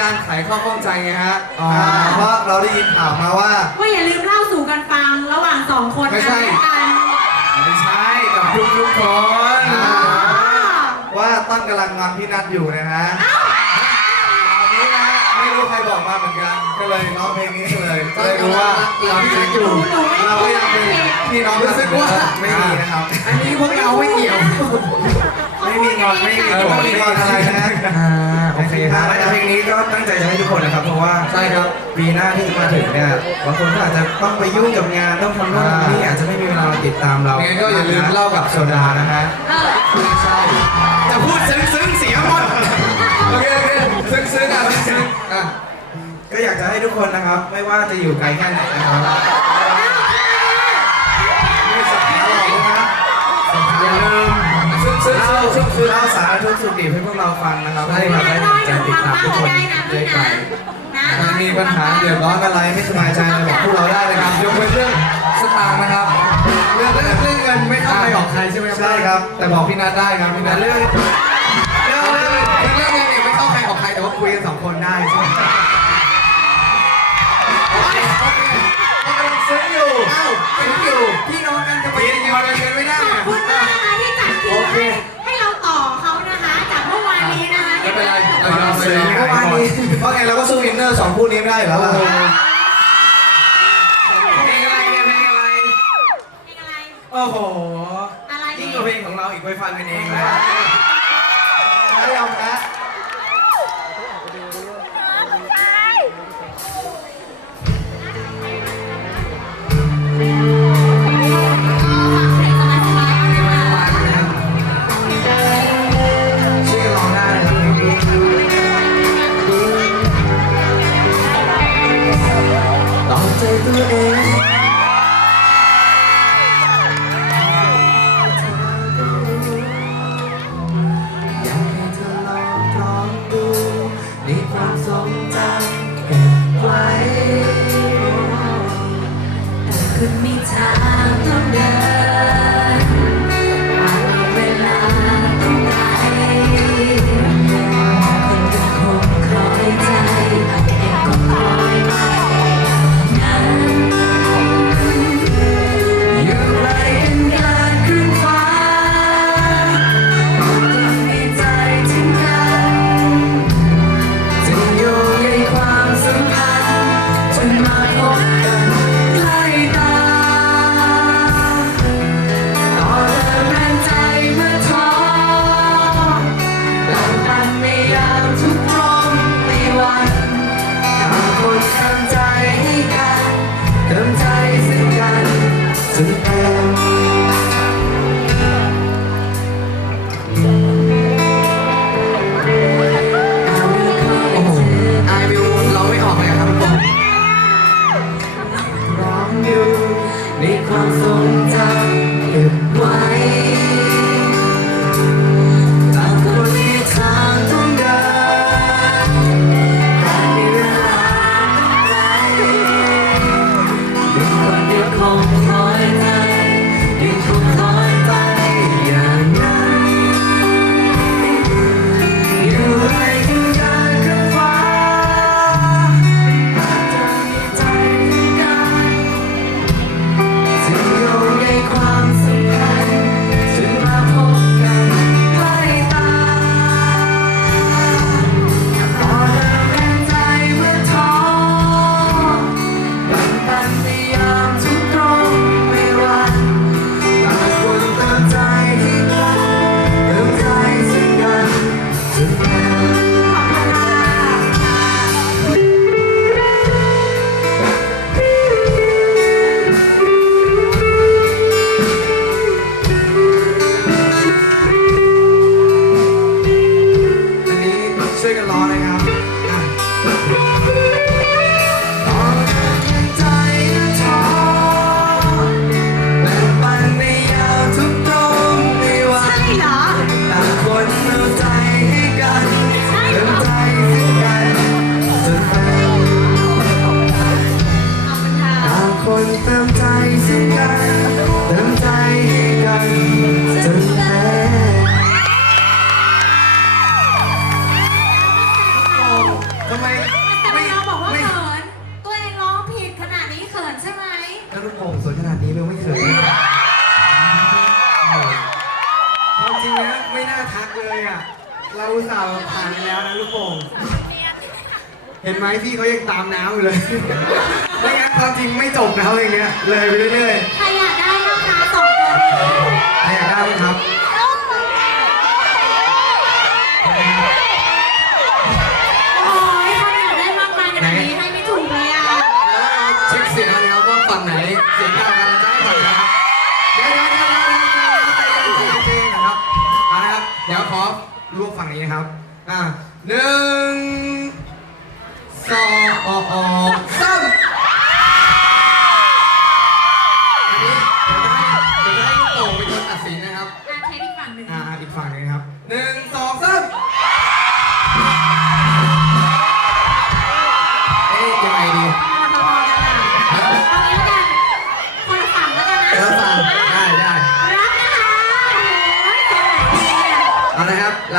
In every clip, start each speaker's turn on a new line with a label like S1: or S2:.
S1: เป็นการไขข้อข้องใจไงฮะ
S2: อ๋อเพราะเราได้ยินข่าวมาว่า
S3: ว่าอย่าลืมเล่าสู่กันฟังระหว่างสองคน
S1: ไม่ใช่
S3: นะกัน
S1: ไม่ใช่กับทุกทุกๆคน
S3: อ๋อ
S2: ว่าตั้งกำลังงอนพี่นัทอยู่นะฮะตอนนี้นะไม่รู้ใครบอกมาเหมือนกัน ก็เลยร้องเพลงนี้เลยจะได้รู้ว่าเราที่นัทอยู่เราก็ยังเป็นพี่น้องกันไม่มีนะครับ
S1: อันนี้พวกเราไม่เกี่ยว
S2: ไม่มีงอนไม่มีงอนไม่มีงอนอะไรนะ
S4: อ่าโอเคครับและเพลงนี้ก็ตั้งใจจะให้ทุกคนนะครับเพราะว่า
S1: ใช่ครับ
S4: ปีหน้าที่จะมาถึงเนี่ยบางคนก็อาจจะต้องไปยุ่งกับงานต้องทำโน่นทำนี่อาจจะไม่มีเวลามาติดตามเรา
S1: ยังไงก็อย่าลืมเล่ากับโซดานะฮะ
S3: เออ
S1: ไม่ใช่
S4: จะพูดซึ้งๆเสียหมด
S1: โอเคโอเคซึ้งซึ้งๆอะซึ้งๆอะ
S4: ก็อยากจะให้ทุกคนนะครับ ไม่ว่าจะอยู่ไกลแค่ไหนนะครับ
S2: ไม่สับขาหลอกเลยนะ
S4: อย่าลืม
S1: ซึ้งซึ้ง
S4: เล่า
S1: ซึ้งซึ้ง
S4: เล่าสารทุกข์สุขดิบให้พวกเราฟังนะครับ
S1: ใช่ครับ
S4: ให้เราได้ติดตามทุกคน
S3: ได้นะ
S4: เรื่
S3: พี่
S4: อยไป
S3: นะนะ
S1: ใครมีปัญหาเดือดร้อนอะไรไม่สบายใจอะไรบอกพวกเราได้นะครับยกเว้นเรื่องสตางค์นะครับ เรื่องเรื่องเรื่องเงินไม่เข้าใครออกใครใช่ไหมครับ
S2: ใช่ครับ
S1: แต่บอกพี่นัทได้ครับพี่นั
S4: แต่
S1: ท
S4: เรื่
S1: เรื่
S4: อ
S1: องง
S4: เรื่องเรื่อง
S1: เรื่องเงินเนี่ยไม่เข้าใครออกใครแต่ว่าคุยกันสองคนได้ใช่ไหม
S2: กำลังซึ้งอยู่
S1: เอ้าเป็นอยู่พี่น้องกันจะไปยิงยอกันไม่ได้
S2: งเราก็สู้อินเนอร์สองคู่นี้ไม่ได้อยู่แล้วล่ะ
S1: เพลงอะไรเนี่ยเพลงอะไร
S3: เพลงอะไร
S4: โอ้โห
S3: อะไร
S4: ยิ่
S3: นี่
S4: งกว่าเพลงของเราอีกไปฟังกันเองเลย
S2: แล้วยอมนะ
S4: ทางต้องเดิน โป่สวยขนาดนี้เบลไม่เคยเอาจริงนะไม่น่าทักเลยอะ เราอุตส่าห์ผ่านแล้วนะลูกโป่ง เห็นไหมพี่เขายังตามน้ำอยู่เลย ไม่งั้นความจริงไม่จบนะเพลงเงี้ยเลยไปเรื่อยๆ
S3: ใครอยากได้บ้างคะสองคน
S4: ๆใครอยากได้บ้า
S1: ครับ เสียงดังกันจะให้ฝั่งไหนครับเดี๋ยวเดี๋ยวเดี๋ยวเดี๋ยวเดี๋ยวใจเย็นใจเย็นนะครับเอาละครับเดี๋ยวขอรวบฝั่งนี้นะครับอ่าหนึ่งสองสามอันนี้เดี๋ยวจะให้เดี๋ยวจะให้ลูกโป่งเป็นคนตัดสินนะครับ
S3: อะเทคอีกฝั่งหนึ่ง
S1: อ่าอีกฝั่งหนึงนะครับหนึ่งสองสาม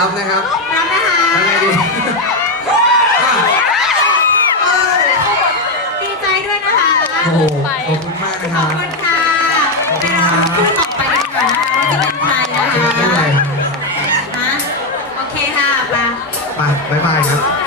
S1: รับรับนะครับ
S3: รับนะคะ
S1: ทำไงดีอะ
S3: ดีใจด้วยนะคะ
S1: โอ้โหขอบคุณมากนะ
S3: ข
S1: ค
S3: อ
S1: รั
S3: บบคุณค่ะไปรอคู่ต่อไปกันก่อนนะคะว่าจะเป็นใครนะคะ
S1: ไม่เป็นไร
S3: ฮะโอเคค่ะไป
S1: ไปบ๊ายบายครับ